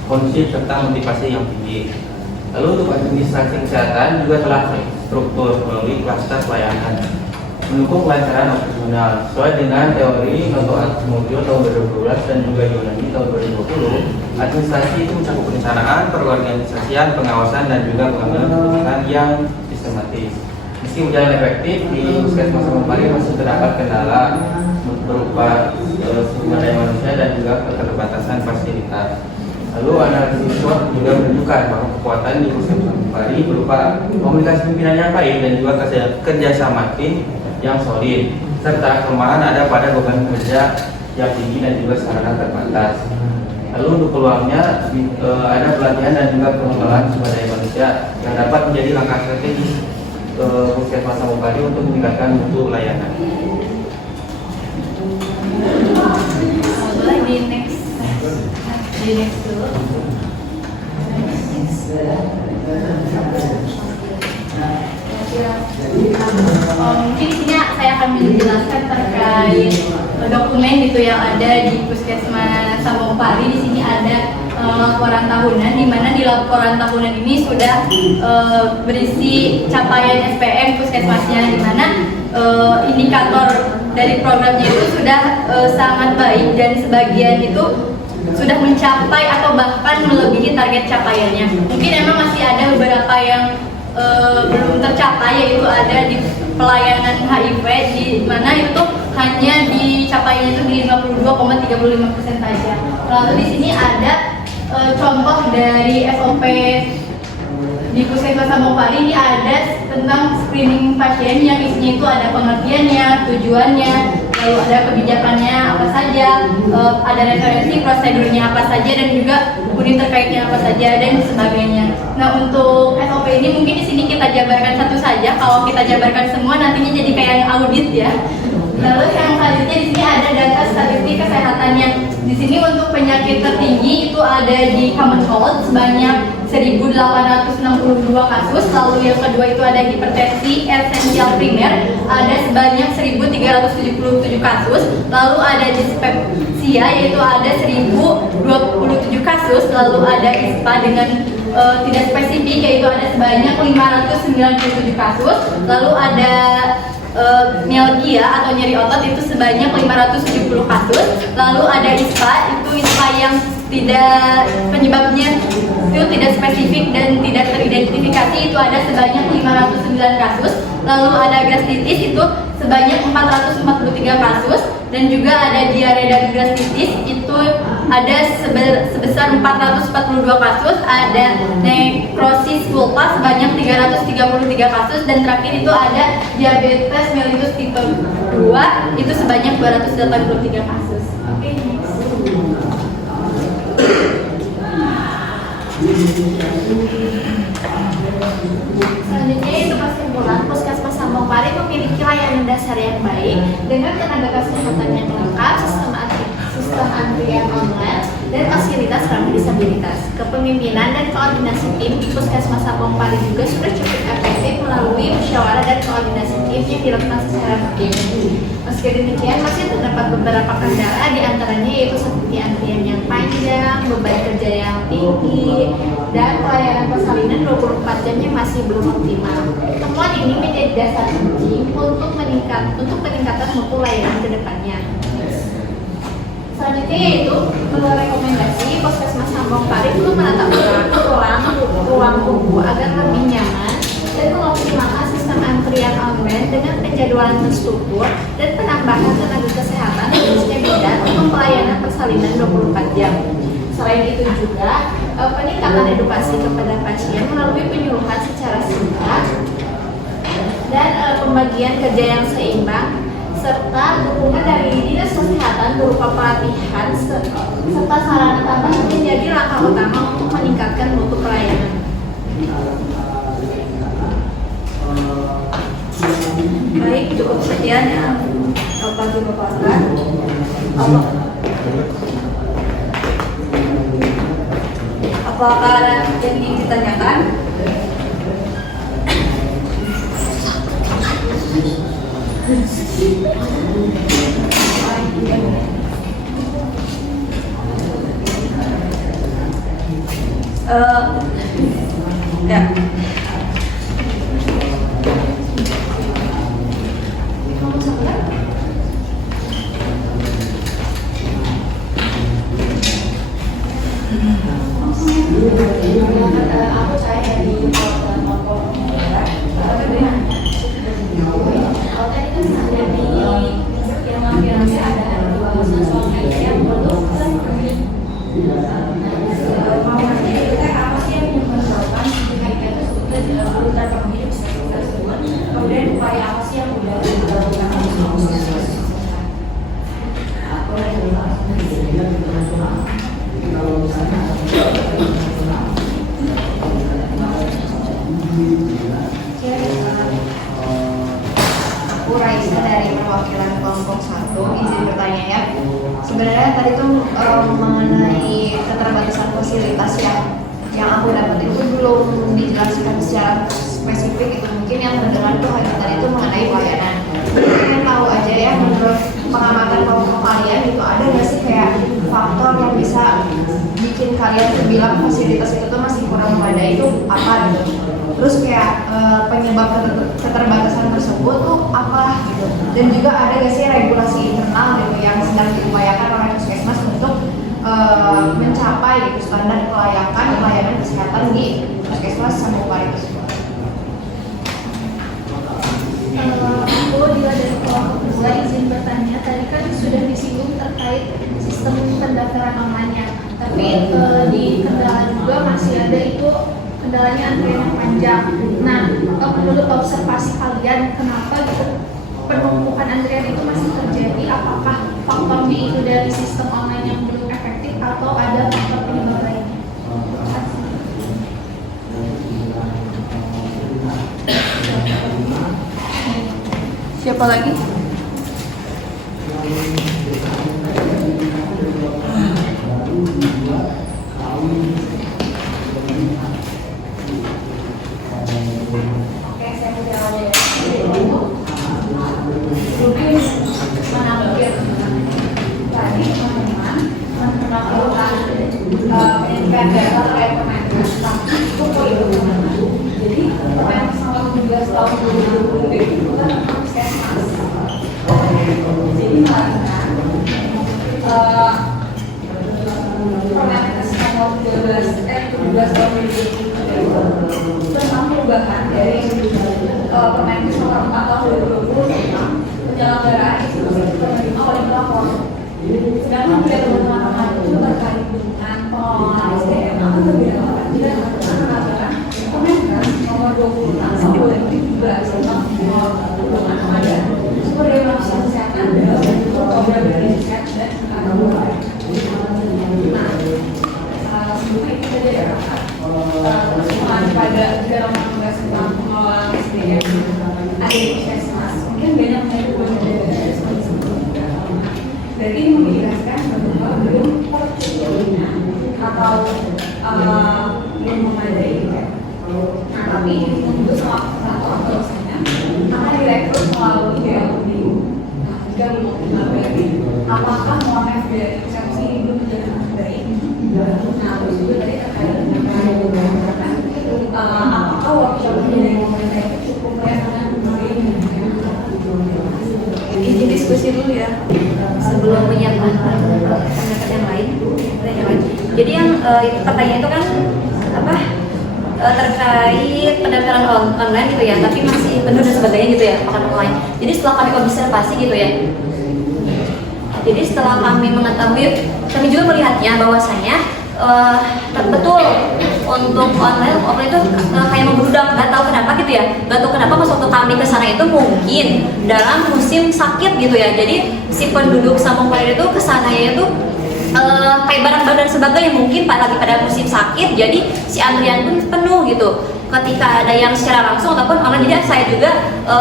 kondusif serta motivasi yang tinggi. Lalu untuk administrasi kesehatan juga telah terstruktur melalui klaster pelayanan, mendukung kelancaran operasional sesuai dengan teori Noto Atmojo tahun 2012 dan juga Yunani tahun 2020. Administrasi itu mencakup perencanaan, perorganisasian, pengawasan dan juga pengambilan keputusan yang sistematis. Meski berjalan efektif, di Puskesmas Samopari masih terdapat kendala berupa sumber daya manusia dan juga keterbatasan fasilitas. Lalu analisis SWOT juga menunjukkan bahwa kekuatan di Puskesmas Sambung Pari berupa komunikasi pimpinan yang baik dan juga kerjasama tim yang solid, serta kelemahan ada pada beban kerja yang tinggi dan juga sarana terbatas. Lalu untuk peluangnya ada pelatihan dan juga pengembangan sumber daya manusia yang dapat menjadi langkah strategis Puskesmas Sambung Pari untuk meningkatkan mutu layanan. Boleh di next dulu. Mungkin di sini saya akan menjelaskan terkait dokumen gitu yang ada di Puskesmas Sambung Pari. Di sini ada laporan tahunan, di mana di laporan tahunan ini sudah berisi capaian SPM Puskesmasnya, di mana indikator dari programnya itu sudah sangat baik dan sebagian itu sudah mencapai atau bahkan melebihi target capaiannya. Mungkin emang masih ada beberapa yang belum tercapai, yaitu ada di pelayanan HIV, di mana itu hanya dicapainya itu di 52,35% saja. Lalu di sini ada contoh dari SOP di Puskesmas Sambung Pari. Ini ada tentang screening pasien yang isinya itu ada pengertiannya, tujuannya, lalu ada kebijakannya apa saja, ada referensi prosedurnya apa saja, dan juga unit terkaitnya apa saja dan sebagainya. Nah, untuk SOP ini mungkin di sini kita jabarkan satu saja. Kalau kita jabarkan semua nantinya jadi kayak audit ya. Lalu yang selanjutnya di sini ada data statistik kesehatannya. Di sini untuk penyakit tertinggi itu ada di Common Cold sebanyak 1.862 kasus. Lalu yang kedua itu ada hipertensi esensial primer, ada sebanyak 1.377 kasus. Lalu ada dispepsia yaitu ada 1.027 kasus. Lalu ada ISPA dengan tidak spesifik yaitu ada sebanyak 597 kasus. Lalu ada myalgia atau nyeri otot itu sebanyak 570 kasus. Lalu ada ISPA, itu ISPA yang tidak penyebabnya itu tidak spesifik dan tidak teridentifikasi, itu ada sebanyak 509 kasus. Lalu ada gastritis itu sebanyak 443 kasus, dan juga ada diare dan gastritis itu ada sebesar 442 kasus. Ada nekrosis vulva sebanyak 333 kasus, dan terakhir itu ada diabetes mellitus tipe 2 itu sebanyak 283 kasus. Oke, next. Selanjutnya itu kesimpulan, Puskesmas Sambung Pari memiliki layanan dasar yang baik dengan tenaga kesehatan yang lengkap, sistem antrian online, dan fasilitas ramah disabilitas. Kepemimpinan dan koordinasi tim di Puskesmas Sambung Pari juga sudah cukup efektif melalui musyawarah dan koordinasi tim yang dilakukan secara rutin. Meski demikian, masih terdapat beberapa kendala, di antaranya yaitu seperti antrian yang panjang, beban kerja yang tinggi, dan pelayanan persalinan 24 jamnya masih belum optimal. Temuan ini menjadi dasar penting untuk peningkatan mutu layanan ke depannya. Selanjutnya yaitu menurut rekomendasi, Puskesmas Sambung Pari perlu menata ruang tunggu agar lebih nyaman dan mengoptimalkan sistem antrian online dengan penjadwalan terstruktur dan penambahan tenaga kesehatan khususnya bidan untuk pelayanan persalinan 24 jam. Selain itu juga peningkatan edukasi kepada pasien melalui penyuluhan secara singkat dan pembagian kerja yang seimbang, serta dukungan dari Dinas Kesehatan berupa pelatihan serta sarana tambahan menjadi langkah utama untuk meningkatkan mutu pelayanan. Baik, cukup sekian yang dapat dipaparkan. Apakah ada yang ingin ditanyakan? Ya. Aku saya dari Polda Lampung. Kalau tadi kan ada di yang ada dua soal yang belum aku Raisa dari perwakilan kelompok 1. Izin bertanya ya. Sebenarnya tadi tuh mengenai keterbatasan fasilitas yang aku dapat itu belum dijelaskan secara spesifik. Itu mungkin yang terdengar tuh hanya tadi itu mengenai pelayanan. Pengen tahu aja ya, menurut pengamatan kelompok kalian itu ada nggak sih kayak faktor yang bisa bikin kalian tuh bilang fasilitas itu tuh masih kurang memadai itu apa gitu? Terus kayak penyebab keterbatasan tersebut tuh apa gitu? Dan juga ada nggak sih regulasi internal gitu yang sedang diupayakan oleh Puskesmas untuk mencapai gitu standar pelayanan kesehatan di Puskesmas Sambung Pari tersebut? Aku Dila dari kelompok 2 izin bertanya. Tadi kan sudah disinggung terkait sistem pendaftaran online-nya, tapi di kendala juga masih ada itu kendalanya antrian yang panjang. Nah, menurut observasi kalian, kenapa gitu penumpukan antrian itu masih terjadi? Apakah faktornya itu dari sistem online yang belum efektif atau ada faktor penyebab lainnya? Siapa lagi? Oke, saya mau jawab ya. Mungkin menangkir tadi teman-teman melakukan pendidikan data terkait Permenkes, tapi itu poin teman-teman. Jadi Permenkes nomor 17 tahun 2020 itu kan Puskesmas. Jadi melakukan Permenkes nomor 17 tahun 2020 tentang perubahan dari Permenkes nomor 4 tahun 2020 tentang penyelenggaraan institusi penerima oleh pelapor. Sedangkan dari teman-teman itu terkait dengan pengelolaan SDM akan berbeda tidak dengan aturan Permenkes nomor 26 tahun 2017 tentang pengelolaan pengadaan sumber daya manusia kesehatan dalam bentuk program dari kesehatan dan pengadaan. Nah, sebelumnya itu tadi ada teman pada dalam tugas tentang pengelolaan SDM ada di Puskesmas, mungkin banyak yang berarti ini menjelaskan bahwa belum tercukupnya atau belum memadai. Nah, tapi untuk salah satu dosennya akan direkrut melalui BLB. Nah, jika belum optimal BLB, apakah Muhammad dari persepsi ini belum menjadi baik? Nah, terus juga tadi terkait dengan apakah workshop dari pemerintah itu cukup melaksanakan Izin diskusi dulu ya sebelum menyiapkan pendapat yang lain. Jadi yang pertanyaan itu kan apa terkait pendaftaran online gitu ya, tapi masih penuh dan sebagainya gitu ya, akan online. Jadi setelah kami observasi gitu ya, jadi setelah kami mengetahui, kami juga melihatnya bahwasanya betul untuk online itu kayak membludak, nggak tahu kenapa gitu ya, nggak tahu kenapa pas waktu kami ke sana itu mungkin dalam musim sakit gitu ya, jadi si penduduk Sambung Pari itu ke sana itu kayak barang-barang dan sebagainya mungkin lagi pada musim sakit, jadi si antrian pun penuh gitu ketika ada yang secara langsung ataupun online. Jadi saya juga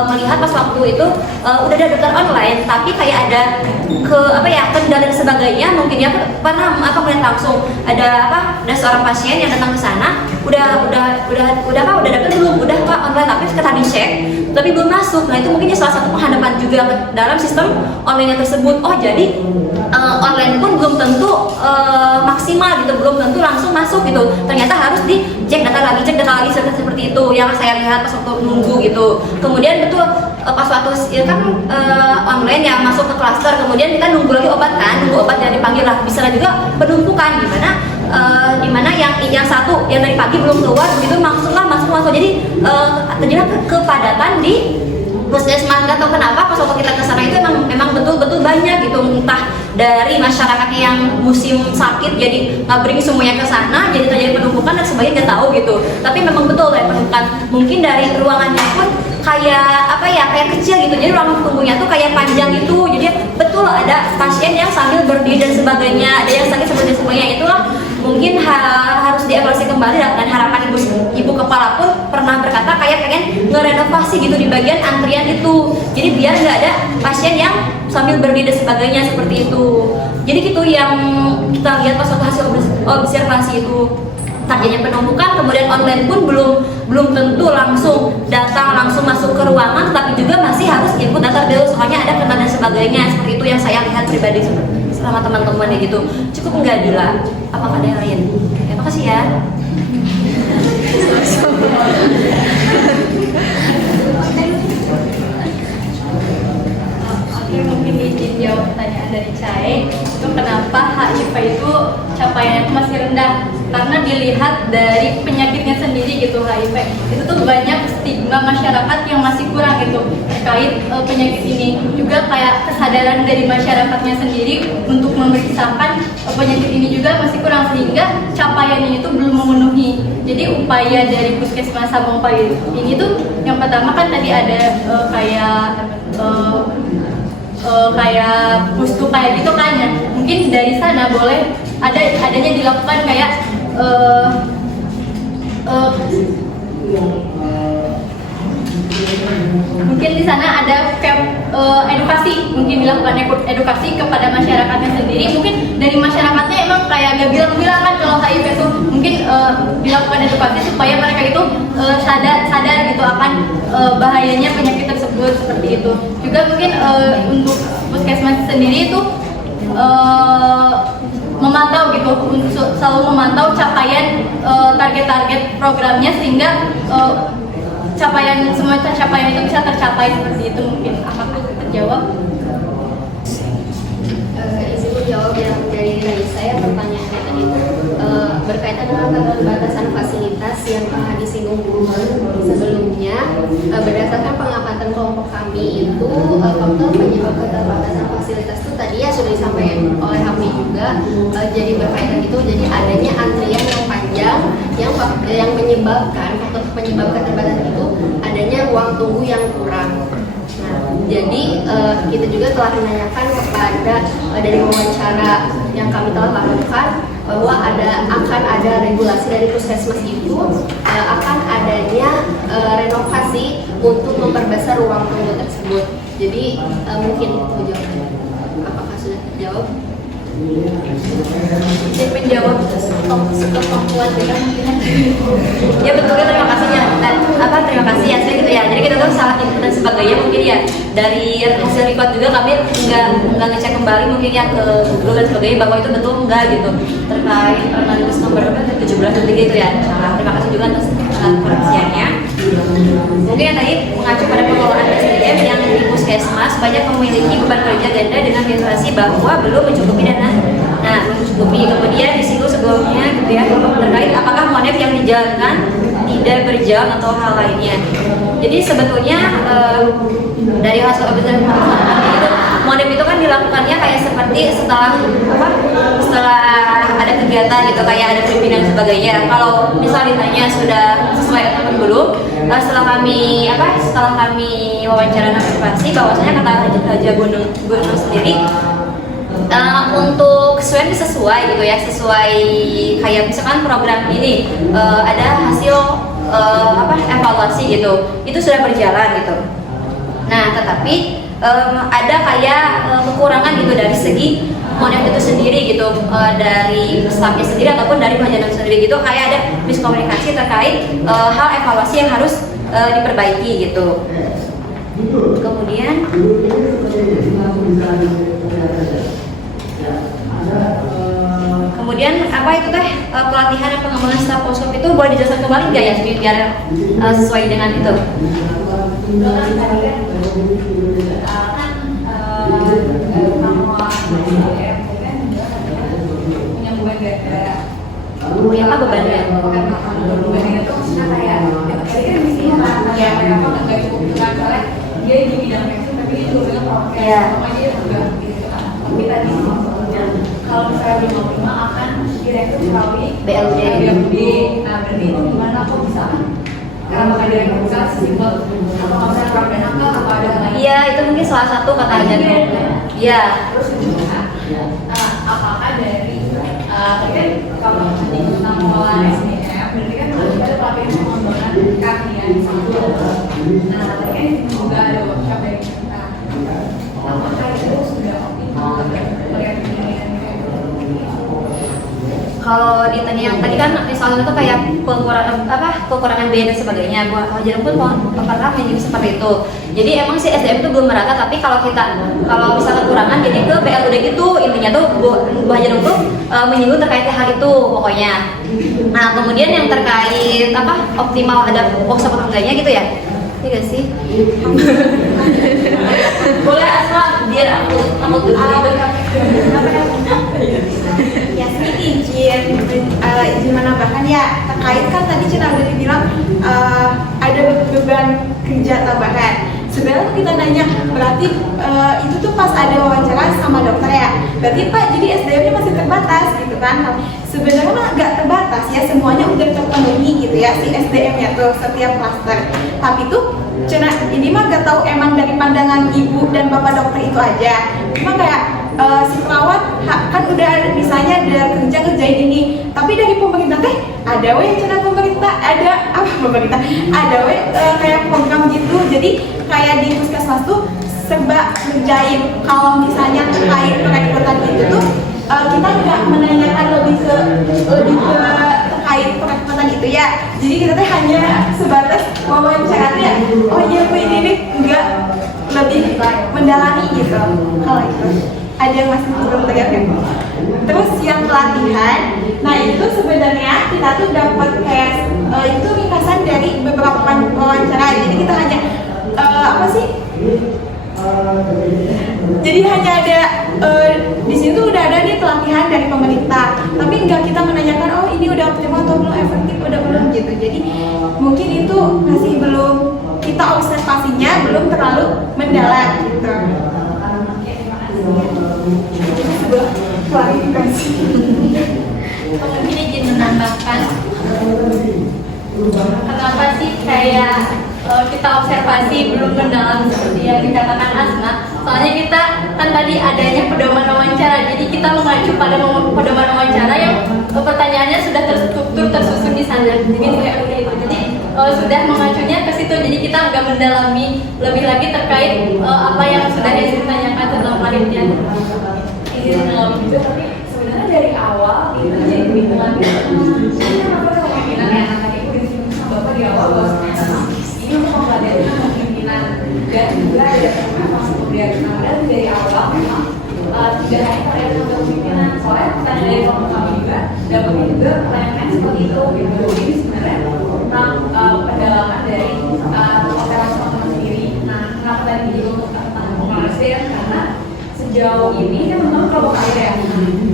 melihat pas waktu itu udah ada daftar online tapi kayak ada kendala dan sebagainya, mungkin ya pernah melihat langsung ada seorang pasien yang datang ke sana udah daftar belum, udah Pak online, tapi kita dicek tapi belum masuk. Nah itu mungkin salah satu penghadapan juga dalam sistem online tersebut. Oh jadi online pun belum tentu maksimal gitu, belum tentu langsung masuk gitu, ternyata harus dicek data lagi seperti itu yang saya lihat pas waktu nunggu gitu. Kemudian betul pas waktu ya kan online yang masuk ke klaster, kemudian kita nunggu lagi obat kan, nunggu obat yang dipanggil lah, bisa juga penumpukan dimana yang satu yang dari pagi belum keluar begitu masuk. Jadi terjadi kepadatan di Puskesmas. Nggak tahu kenapa pas waktu kita ke sana itu memang betul-betul banyak gitu, entah dari masyarakat yang musim sakit jadi ngabring semuanya ke sana, jadi terjadi penumpukan dan sebagainya, nggak tahu gitu. Tapi memang betul ya penumpukan, mungkin dari ruangannya pun kayak kecil gitu, jadi ruang tunggunya tuh kayak panjang gitu, jadi betul ada pasien yang sambil berdiri dan sebagainya, ada yang sakit seperti sebagainya. Itulah mungkin harus dievaluasi kembali, dan harapan ibu kepala pun pernah berkata kayak pengen ngerenovasi gitu di bagian antrian itu. Jadi biar nggak ada pasien yang sambil berdiri dan sebagainya seperti itu. Jadi gitu yang kita lihat pas waktu hasil observasi itu. Targetnya penumpukan, kemudian online pun belum tentu langsung datang langsung masuk ke ruangan, tapi juga masih harus input data dulu, soalnya ada kendala dan sebagainya. Seperti itu yang saya lihat pribadi sama teman-teman ya gitu. Cukup enggak Dila? Apakah ada yang lain? Ya, makasih ya. Oke, mungkin izin jawab pertanyaan dari Cae. Itu kenapa HIV itu capaiannya itu masih rendah? Karena dilihat dari penyakitnya sendiri gitu, HIV itu tuh banyak stigma masyarakat yang masih kurang gitu terkait penyakit ini. Juga kayak kesadaran dari masyarakatnya sendiri untuk memeriksakan penyakit ini juga masih kurang, sehingga capaiannya itu belum memenuhi. Jadi upaya dari Puskesmas Sabong Pari ini tuh yang pertama kan tadi ada kayak pustu kayak gitu kan ya. Mungkin dari sana boleh adanya dilakukan kayak mungkin di sana ada edukasi, mungkin dilakukan edukasi kepada masyarakatnya sendiri. Mungkin dari masyarakatnya emang kayak gak bilang kan kalau HIV itu mungkin dilakukan edukasi supaya mereka itu sadar gitu akan bahayanya penyakit tersebut seperti itu. Juga mungkin untuk Puskesmas sendiri itu memantau gitu, selalu memantau capaian target-target programnya sehingga semua capaian itu bisa tercapai seperti itu. Mungkin apakah terjawab? Izin menjawab yang dari saya, pertanyaannya tadi itu berkaitan dengan keterbatasan fasilitas yang telah disinggung sebelumnya. Berdasarkan pengamatan kelompok kami itu faktor penyebab keterbatasan fasilitas itu tadi ya sudah disampaikan oleh kami juga, jadi berkaitan itu jadi adanya antrian yang panjang yang menyebabkan faktor penyebab keterbatasan itu adanya ruang tunggu yang kurang. Jadi kita juga telah menanyakan kepada dari wawancara yang kami telah lakukan bahwa akan ada regulasi dari Puskesmas itu akan adanya renovasi untuk memperbesar ruang tunggu tersebut. Jadi mungkin jawabannya apakah sudah terjawab? Izin menjawab kemampuan dengan ya betulnya terima kasihnya dan terima kasih ya saya gitu ya. Jadi kita tuh salah input dan sebagainya mungkin ya dari hasil record juga kami nggak ngecek kembali mungkin ya ke Google dan sebagainya bahwa itu betul enggak gitu terkait Permendikbud nomor 17 gitu ya. Nah, terima kasih juga atas koreksiannya. Mungkin yang tadi mengacu pada pengelolaan SDM yang di Puskesmas banyak memiliki beban kerja ganda dengan situasi bahwa belum mencukupi dana. Nah, mencukupi. Kemudian disinggung sebelumnya gitu ya terkait apakah monef yang dijalankan tidak berjalan atau hal lainnya. Jadi sebetulnya dari hasil observasi itu monef itu kan dilakukannya kayak seperti setelah ada kegiatan gitu kayak ada pimpinan dan sebagainya. Kalau misalnya ditanya sudah sesuai atau belum, setelah kami wawancara observasi bahwasanya kata Haja Gunung sendiri untuk kesesuaian sesuai gitu ya, sesuai kayak misalkan program ini ada hasil evaluasi gitu, itu sudah berjalan gitu. Nah tetapi ada kayak kekurangan gitu dari segi monef itu sendiri gitu, dari staffnya sendiri ataupun dari penjagaan sendiri gitu, kayak ada miskomunikasi terkait hal evaluasi yang harus diperbaiki gitu. Kemudian apa itu teh pelatihan dan pengembangan staf poskop itu boleh dijelaskan kembali nggak ya biar sesuai dengan itu? Punya apa bebannya? Bebannya itu kayak dia di bidang medis tapi dia juga bilang prokes, sama dia juga gitu. Tapi tadi kalau misalnya di Mapima akan direktur melalui BLD. Nah berarti itu gimana kok bisa? Karena bakal direktur bukan sesimpel atau nggak bisa program nakal atau ada lagi? Iya itu mungkin salah satu katanya tuh. Iya. Terus kedua, apakah dari kalau nanti kita mengelola SDM, berarti kan harus ada pelatihan pengembangan keahlian Nah, ini juga ada workshop dari kita. Apakah itu sudah optimal melihat keinginan Kalau ditanya yang tadi kan misalnya itu kayak kekurangan biaya dan sebagainya, gua wajar pun pernah menyinggung seperti itu. Jadi emang sih SDM itu belum merata, tapi kalau misal kekurangan jadi ke PLUD gitu, intinya tuh gua wajar tuh menyinggung terkait hal itu pokoknya. Nah kemudian yang terkait optimal ada workshop atau enggaknya gitu ya? Iya gak sih? Boleh Asma biar aku dulu. Yasmin izin menambahkan ya, terkait kan tadi Cina udah dibilang ada beban kerja tambahan. Sebenarnya kita nanya, berarti itu tuh pas ada wawancara sama dokter ya, berarti Pak jadi SDM-nya masih terbatas gitu kan. Sebenarnya mah nggak terbatas ya, semuanya udah terpenuhi gitu ya si SDM-nya tuh setiap klaster. Tapi tuh Cina ini mah gak tahu emang dari pandangan ibu dan bapak dokter itu aja. Cuma kayak si perawat kan udah ada, misalnya ada kerjain ini, tapi dari pemerintah teh ada weh Cina pemerintah ada weh kayak program gitu. Jadi kayak di puskesmas tuh serba ngerjain. Kalau misalnya terkait perekrutan itu tuh kita nggak menanyakan lebih ke terkait perekrutan itu ya. Jadi kita tuh hanya sebatas wawancara ya. Oh iya Bu ini nih nggak lebih mendalami gitu. Kalau itu ada yang masih belum terlihat. Terus yang pelatihan, nah itu sebenarnya kita tuh dapat kayak itu ringkasan dari beberapa wawancara. Jadi kita hanya jadi hanya ada di situ udah ada nih pelatihan dari pemerintah, tapi enggak kita menanyakan oh ini udah optimal atau belum, efektif udah belum gitu. Jadi mungkin itu masih belum, kita observasinya belum terlalu mendalam gitu. Sebuah klarifikasi. Mungkin izin menambahkan, kenapa sih kayak kita observasi belum mendalam seperti yang dikatakan Asma? Soalnya kita kan tadi adanya pedoman wawancara, jadi kita mengacu pada pedoman wawancara yang pertanyaannya sudah terstruktur, tersusun di sana. Jadi sudah mengacunya ke situ, jadi kita nggak mendalami lebih lagi terkait apa yang sudah ditanyakan tentang panitia. Itu tapi sebenarnya dari awal itu jadi kebingungan apa kemungkinan ya tadi itu disinggung sama Bapak di awal bahwa ini untuk mempelajari kemungkinan dan juga ada masuk pemberian dan dari awal memang tidak hanya terkait dengan kemungkinan, soalnya pertanyaan dari kelompok kami juga dapatnya juga pertanyaan seperti itu gitu. Ini sebenarnya tentang pendalaman dari operasional sendiri. Nah kenapa tadi jadi untuk tentang pengalaman karena sejauh ini kan memang kelompok akhir ya.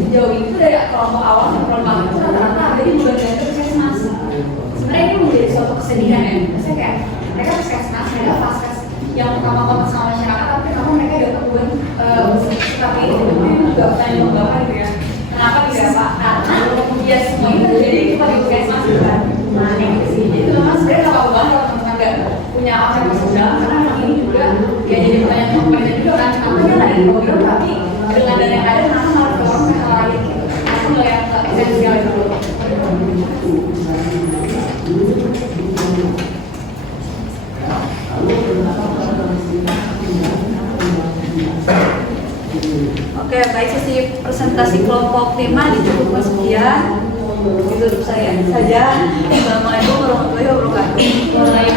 Sejauh itu dari kelompok awal sampai kelompok itu rata-rata ada di bulan dari puskesmas. Sebenarnya ini menjadi suatu kesedihan ya. Maksudnya kayak mereka puskesmas, mereka paskes yang pertama kontak sama masyarakat, tapi kenapa mereka dapat seperti itu? Mungkin juga pertanyaan bapak gitu ya. Kenapa tidak Pak? Karena ya semua itu terjadi kita di puskesmas kan. Nah yang itu sih. Jadi memang sebenarnya nggak apa-apa kalau teman-teman nggak punya observasi dalam, karena memang ini juga ya jadi pertanyaan pemerintah juga kan. Kenapa dia ada di program tapi dengan dana yang ada kenapa harus dorong ke hal lain gitu? Aku nggak yang esensial itu. Oke, baik, sesi presentasi kelompok 5 dicukupkan sekian. Itu saya saja. Assalamualaikum warahmatullahi wabarakatuh.